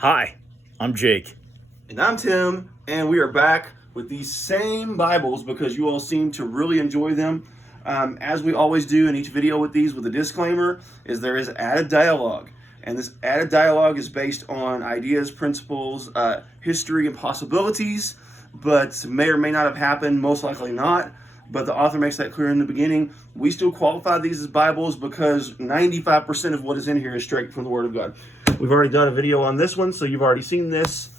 Hi, I'm Jake. And I'm Tim, and we are back with these same Bibles because you all seem to really enjoy them. As we always do in each video with these, with a disclaimer, is there is added dialogue. And this added dialogue is based on ideas, principles, history, and possibilities, but may or may not have happened, most likely not. But the author makes that clear in the beginning. We still qualify these as Bibles because 95% of what is in here is straight from the Word of God. We've already done a video on this one, so you've already seen this,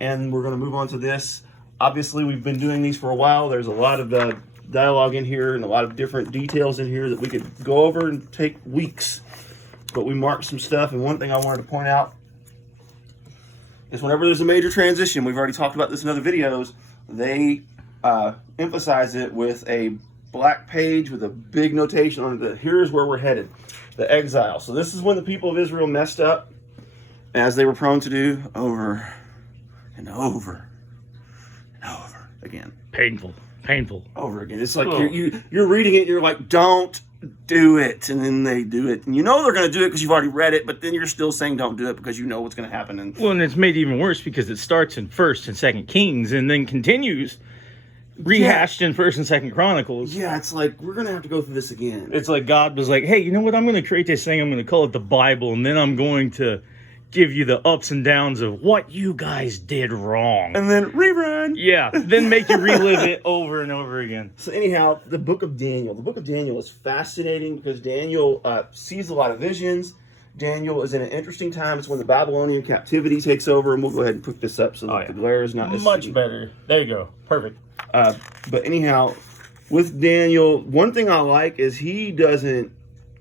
and we're going to move on to this. Obviously, we've been doing these for a while. There's a lot of dialogue in here and a lot of different details in here that we could go over and take weeks. But we marked some stuff, and one thing I wanted to point out is whenever there's a major transition, we've already talked about this in other videos, they emphasize it with a black page with a big notation on it that here's where we're headed, the exile. So this is when the people of Israel messed up, as they were prone to do, over and over and over again. Painful. Over again. It's like you're reading it and you're like, don't do it. And then they do it. And you know they're going to do it because you've already read it, but then you're still saying don't do it because you know what's going to happen. And it's made even worse because it starts in 1st and 2nd Kings and then continues rehashed in 1st and 2nd Chronicles. Yeah, it's like, we're going to have to go through this again. It's like God was like, hey, you know what? I'm going to create this thing. I'm going to call it the Bible, and then I'm going to give you the ups and downs of what you guys did wrong. And then rerun. Yeah, then make you relive it over and over again. So anyhow, the book of Daniel. The book of Daniel is fascinating because Daniel sees a lot of visions. Daniel is in an interesting time. It's when the Babylonian captivity takes over, and we'll go ahead and put this up so that the glare is not as much better. There you go. Perfect. But anyhow, with Daniel, one thing I like is he doesn't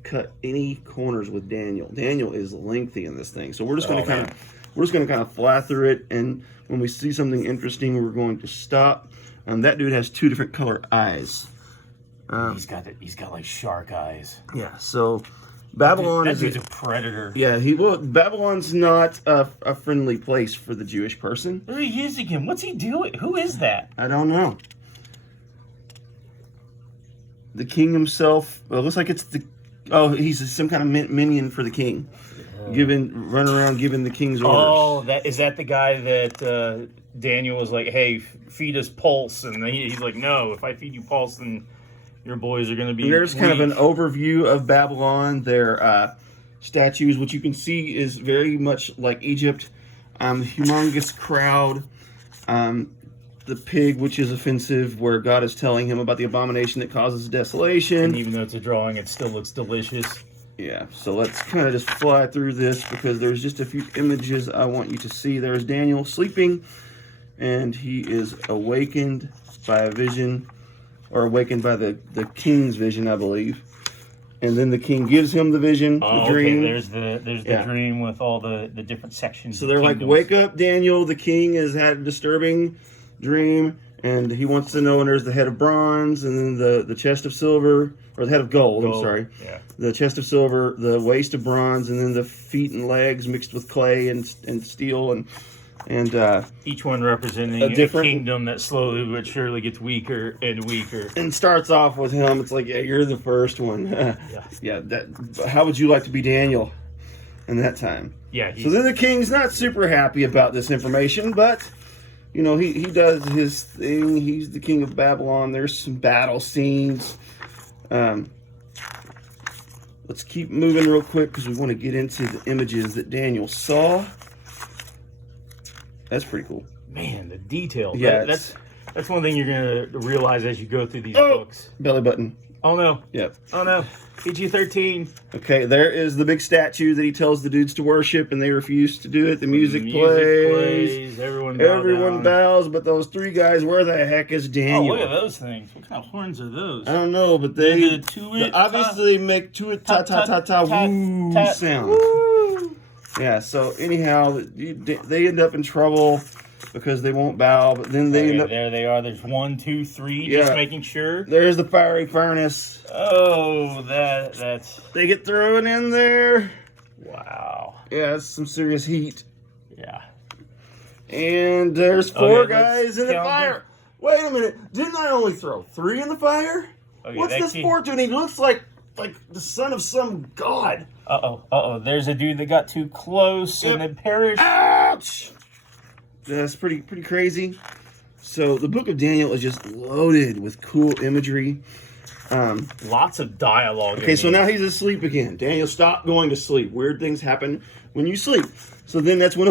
cut any corners with Daniel. Daniel is lengthy in this thing, so we're just going to kind of fly through it. And when we see something interesting, we're going to stop. That dude has 2 different color eyes. He's got like shark eyes. Yeah. So Babylon that dude's a predator. Yeah. Babylon's not a friendly place for the Jewish person. They're using him. What's he doing? Who is that? I don't know. The king himself. Well, it looks like it's the. Oh, he's some kind of minion for the king, run around giving the king's orders. Oh, is that the guy that Daniel was like, "Hey, feed us pulse," and then he's like, "No, if I feed you pulse, then your boys are going to be." And there's kind of an overview of Babylon. Their statues, which you can see is very much like Egypt. Humongous crowd. The pig, which is offensive, where God is telling him about the abomination that causes desolation. And even though it's a drawing, it still looks delicious. Yeah, so let's kind of just fly through this because there's just a few images I want you to see. There's Daniel sleeping, and he is awakened by a vision, or awakened by the king's vision, I believe. And then the king gives him the vision, the dream. Okay, there's the dream with all the different sections. So they're like, wake up, Daniel. The king has had a disturbing dream, and he wants to know. And there's the head of bronze, and then the chest of silver, or the head of gold. I'm sorry. Yeah. The chest of silver, the waist of bronze, and then the feet and legs mixed with clay and steel, and each one representing a different kingdom that slowly but surely gets weaker and weaker. And starts off with him. It's like, yeah, you're the first one. Yeah. How would you like to be Daniel in that time? Yeah. So then the king's not super happy about this information, but you know, he does his thing. He's the king of Babylon. There's some battle scenes. Let's keep moving real quick because we want to get into the images that Daniel saw. That's pretty cool. Man, the detail. Yeah, that's one thing you're going to realize as you go through these books. Belly button. Oh, no. Yep. Oh, no. PG-13. Okay, there is the big statue that he tells the dudes to worship, and they refuse to do it. The music plays. Everyone bows, but those 3 guys, where the heck is Daniel? Oh, look at those things. What kind of horns are those? I don't know, but they obviously make woo sound. Woo. Yeah, so anyhow, they end up in trouble because they won't bow, but then they end up... There they are. There's 1, 2, 3, just making sure. There's the fiery furnace. Oh, that's... They get thrown in there. Wow. Yeah, it's some serious heat. Yeah. And there's 4 guys in the fire. Wait a minute. Didn't I only throw 3 in the fire? Okay, what's this 4th doing? He looks like the son of some god. Uh-oh. There's a dude that got too close and then perished. Ah! Ouch! That's pretty crazy. So the book of Daniel is just loaded with cool imagery. Lots of dialogue. Okay, so now he's asleep again. Daniel, stop going to sleep. Weird things happen when you sleep. So then that's when...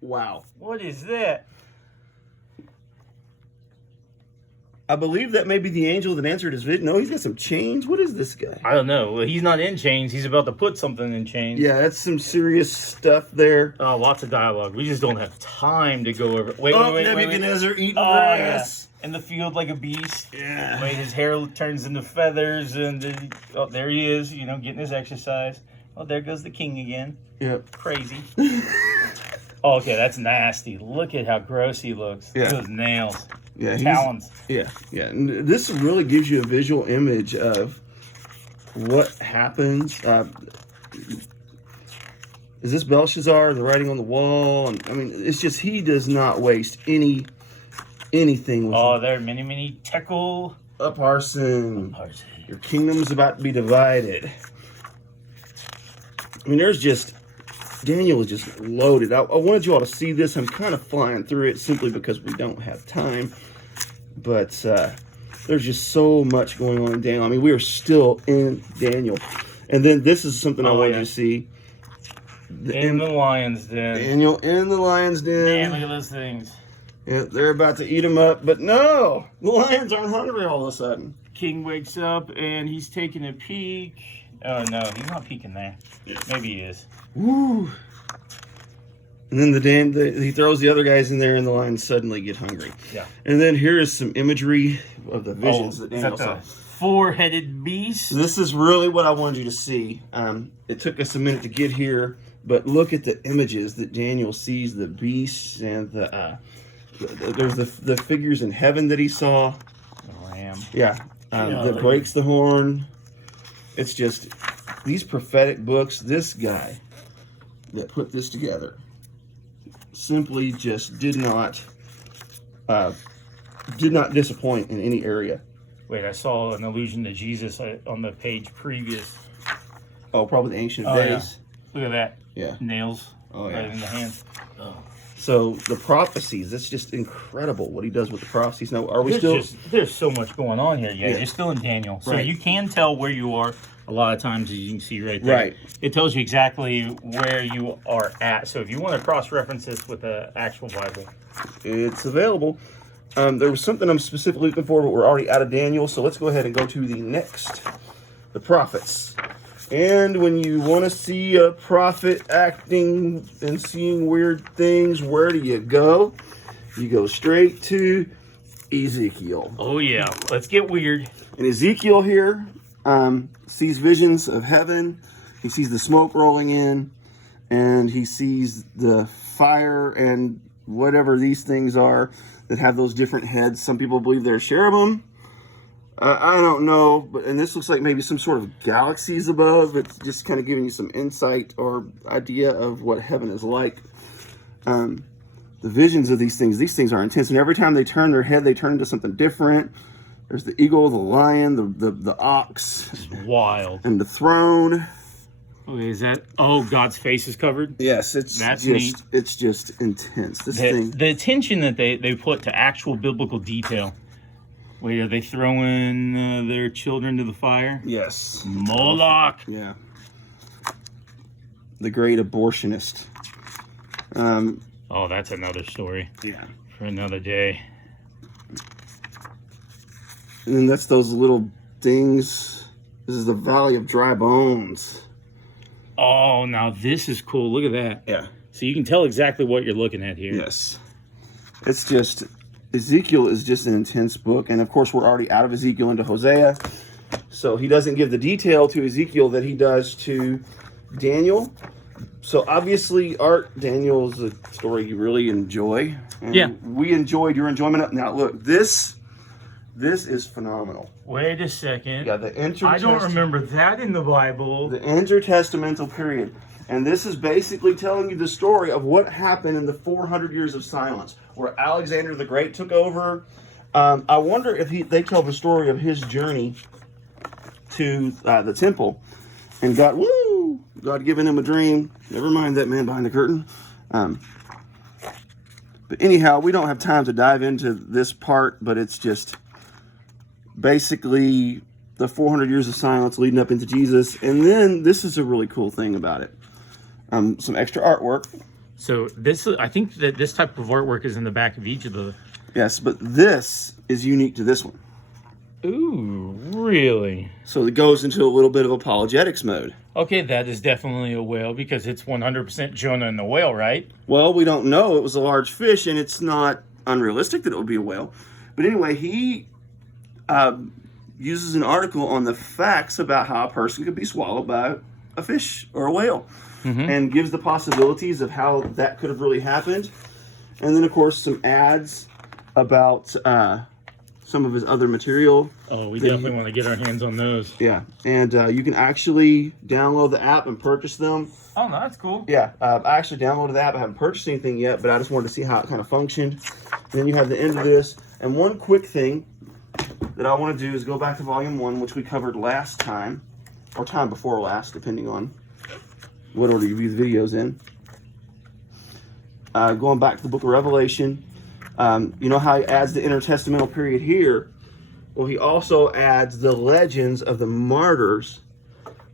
Wow. What is that? I believe that may be the angel that answered his vision. No, he's got some chains. What is this guy? I don't know. Well, he's not in chains. He's about to put something in chains. Yeah, that's some serious stuff there. Oh, lots of dialogue. We just don't have time to go over. Wait. Nebuchadnezzar eating grass. Yeah. In the field like a beast. Yeah. Wait, his hair turns into feathers, and there he is, getting his exercise. Oh, there goes the king again. Yep. Crazy. Oh, okay, that's nasty. Look at how gross he looks. Yeah. Those nails. Yeah. Talons. Yeah. And this really gives you a visual image of what happens. Is this Belshazzar, the writing on the wall? And I mean, it's just, he does not waste anything with there are many tekel. Upharsin. Your kingdom's about to be divided. I mean, Daniel is just loaded. I wanted you all to see this. I'm kind of flying through it simply because we don't have time. But there's just so much going on in Daniel. I mean, we are still in Daniel. And then this is something I wanted you to see. In the lion's den. Daniel in the lion's den. Man, look at those things. Yeah, they're about to eat him up. But no, the lions aren't hungry all of a sudden. King wakes up and he's taking a peek. Oh, no, he's not peeking there. Maybe he is. Woo! And then he throws the other guys in there, and the lions suddenly get hungry. Yeah. And then here is some imagery of the visions that Daniel saw. Four-headed beast. This is really what I wanted you to see. It took us a minute to get here, but look at the images that Daniel sees: the beasts and there's the figures in heaven that he saw. The ram. Yeah. That breaks the horn. It's just these prophetic books. This guy that put this together simply just did not disappoint in any area. Wait, I saw an allusion to Jesus on the page previous. Oh, probably the Ancient of Days. Yeah. Look at that. Yeah. Nails. Oh, yeah. Right in the hand. Oh. So the prophecies, that's just incredible what he does with the prophecies. Now, are we there's so much going on here. Yeah, you're still in Daniel. So right. You can tell where you are a lot of times, as you can see right there. Right. It tells you exactly where you are at. So if you want to cross-reference this with the actual Bible, it's available. There was something I'm specifically looking for, but we're already out of Daniel. So let's go ahead and go to the prophets. And when you want to see a prophet acting and seeing weird things, where do you go? You go straight to Ezekiel. Oh yeah, let's get weird. And Ezekiel here sees visions of heaven. He sees the smoke rolling in, and he sees the fire and whatever these things are that have those different heads. Some people believe they're cherubim. I don't know, and this looks like maybe some sort of galaxies above. It's just kind of giving you some insight or idea of what heaven is like. The visions of these things are intense, and every time they turn their head, they turn into something different. There's the eagle, the lion, the ox. It's wild. And the throne. Okay, is that... Oh, God's face is covered? Yes, that's neat. It's just intense. The attention that they put to actual biblical detail. Wait, are they throwing their children to the fire? Yes. Moloch. Yeah. The great abortionist. Oh, that's another story. Yeah. For another day. And then that's those little things. This is the Valley of Dry Bones. Oh, now this is cool. Look at that. Yeah. So you can tell exactly what you're looking at here. Yes. It's just... Ezekiel is just an intense book, and of course we're already out of Ezekiel into Hosea, so he doesn't give the detail to Ezekiel that he does to Daniel. So obviously, Daniel is a story you really enjoy, and yeah, we enjoyed your enjoyment of. Now look, this is phenomenal. Wait a second. Yeah, I don't remember that in the Bible. The intertestamental period. And this is basically telling you the story of what happened in the 400 years of silence, where Alexander the Great took over. I wonder if they tell the story of his journey to the temple and got God giving him a dream. Never mind that man behind the curtain. But anyhow, we don't have time to dive into this part, but it's just basically the 400 years of silence leading up into Jesus. And then this is a really cool thing about it. Some extra artwork. So I think that this type of artwork is in the back of each of the... Yes, but this is unique to this one. Ooh, really? So it goes into a little bit of apologetics mode. Okay, that is definitely a whale because it's 100% Jonah and the whale, right? Well, we don't know. It was a large fish, and it's not unrealistic that it would be a whale. But anyway, he uses an article on the facts about how a person could be swallowed by a fish or a whale, and gives the possibilities of how that could have really happened. And then, of course, some ads about some of his other material. Oh, we definitely want to get our hands on those. Yeah, and you can actually download the app and purchase them. Oh, no, that's cool. Yeah, I actually downloaded the app. I haven't purchased anything yet, but I just wanted to see how it kind of functioned. And then you have the end of this. And one quick thing that I want to do is go back to volume 1, which we covered last time, or time before last, depending on what order you view the videos in. Going back to the book of Revelation, you know how he adds the intertestamental period here? Well, he also adds the legends of the martyrs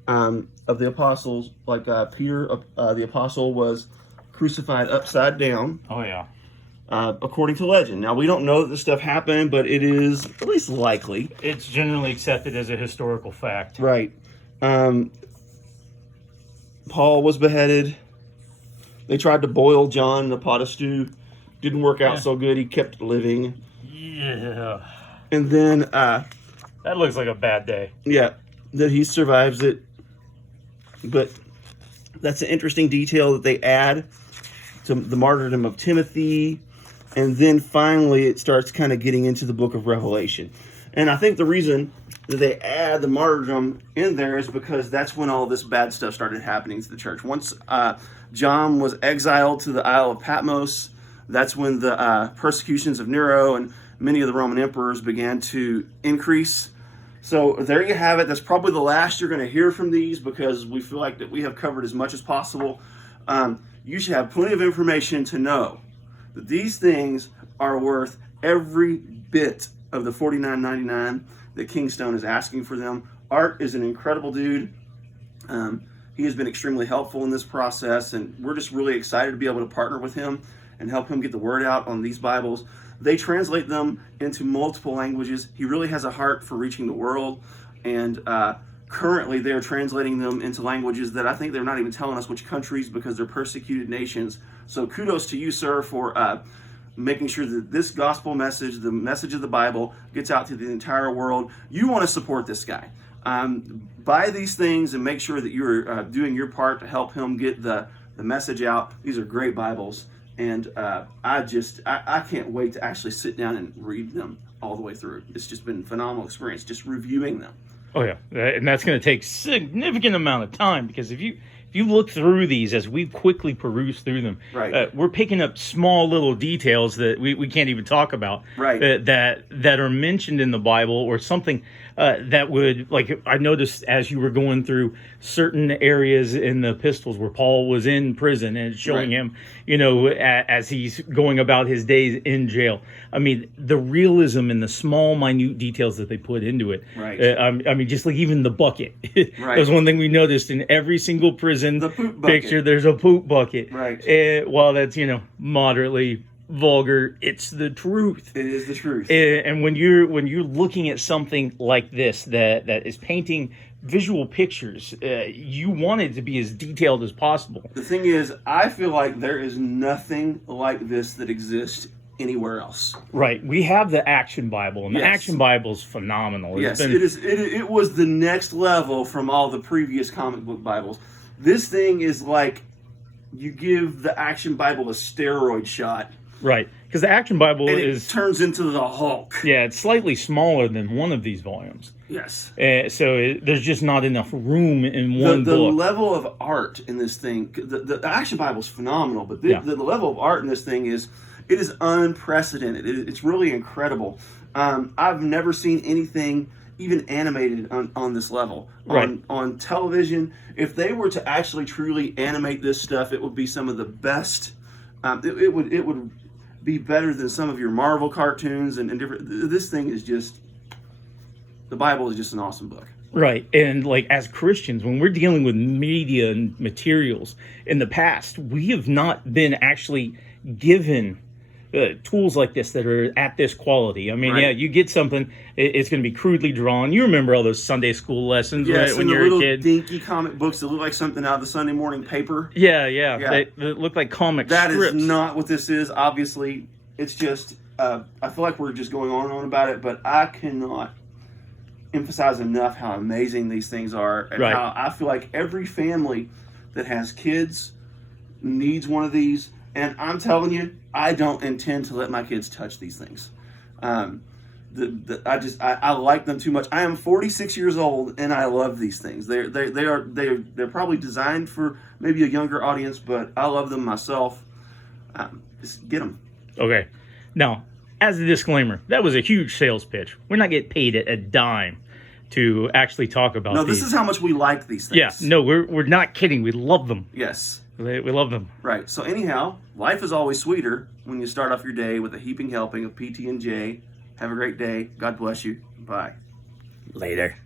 of the apostles, like Peter, the apostle, was crucified upside down. Oh, yeah. According to legend. Now, we don't know that this stuff happened, but it is at least likely. It's generally accepted as a historical fact. Right. Paul was beheaded. They tried to boil John in a pot of stew. Didn't work out so good. He kept living. Yeah. And then... that looks like a bad day. Yeah. That he survives it. But that's an interesting detail that they add to the martyrdom of Timothy. And then finally it starts kind of getting into the book of Revelation. And I think the reason that they add the martyrdom in there is because that's when all this bad stuff started happening to the church. Once John was exiled to the Isle of Patmos, that's when the persecutions of Nero and many of the Roman emperors began to increase. So there you have it. That's probably the last you're going to hear from these because we feel like that we have covered as much as possible. You should have plenty of information to know that these things are worth every bit of the $49.99 that Kingstone is asking for them. Art is an incredible dude. He has been extremely helpful in this process, and we're just really excited to be able to partner with him and help him get the word out on these Bibles. They translate them into multiple languages. He really has a heart for reaching the world, and currently they're translating them into languages that I think they're not even telling us which countries because they're persecuted nations. So kudos to you, sir, for making sure that this gospel message, the message of the Bible, gets out to the entire world. You want to support this guy. Buy these things and make sure that you're doing your part to help him get the message out. These are great Bibles. And I can't wait to actually sit down and read them all the way through. It's just been a phenomenal experience just reviewing them. Oh, yeah. And that's going to take significant amount of time because if you look through these as we quickly peruse through them, right. We're picking up small little details that we can't even talk about, right. That are mentioned in the Bible or something that would, like I noticed as you were going through certain areas in the epistles where Paul was in prison and it's showing right. him, as he's going about his days in jail. I mean, the realism and the small, minute details that they put into it. Right. I mean, just like even the bucket. Right. That was one thing we noticed in every single prison the poop bucket. picture. There's a poop bucket. Right. While that's, moderately vulgar, it's the truth. It is the truth. And when you're looking at something like this that is painting visual pictures, you want it to be as detailed as possible. The thing is, I feel like there is nothing like this that exists anywhere else. Right. We have the Action Bible, and yes. the Action Bible is phenomenal. Yes, it is. It was the next level from all the previous comic book Bibles. This thing is like you give the Action Bible a steroid shot. Right, because the Action Bible turns into the Hulk. Yeah, it's slightly smaller than one of these volumes. Yes. There's just not enough room in one book. The level of art in this thing, the Action Bible is phenomenal, but the level of art in this thing is unprecedented. It's really incredible. I've never seen anything even animated on this level. Right. On television, if they were to actually truly animate this stuff, it would be some of the best. It would be better than some of your Marvel cartoons and different. This thing is just, the Bible is just an awesome book. Right. And like as Christians, when we're dealing with media and materials in the past, we have not been actually given tools like this that are at this quality. I mean, Right. yeah, you get something, it's going to be crudely drawn. You remember all those Sunday school lessons Yes, when and you the were a little kid? dinky comic books that look like something out of the Sunday morning paper. Yeah. Yeah. They look like comic That strips. is not what this is. Obviously, it's just. I feel like we're just going on and on about it, but I cannot emphasize enough how amazing these things are, and Right. how I feel like every family that has kids needs one of these. And I'm telling you, I don't intend to let my kids touch these things. I like them too much. I am 46 years old and I love these things. They're probably designed for maybe a younger audience, but I love them myself. Just get them. Okay. Now, as a disclaimer, that was a huge sales pitch. We're not getting paid a dime to actually talk about No, these. this is how much we like these things. Yeah, no, we're not kidding. We love them. Yes. We love them. Right. So anyhow, life is always sweeter when you start off your day with a heaping helping of PT&J. Have a great day. God bless you. Bye. Later.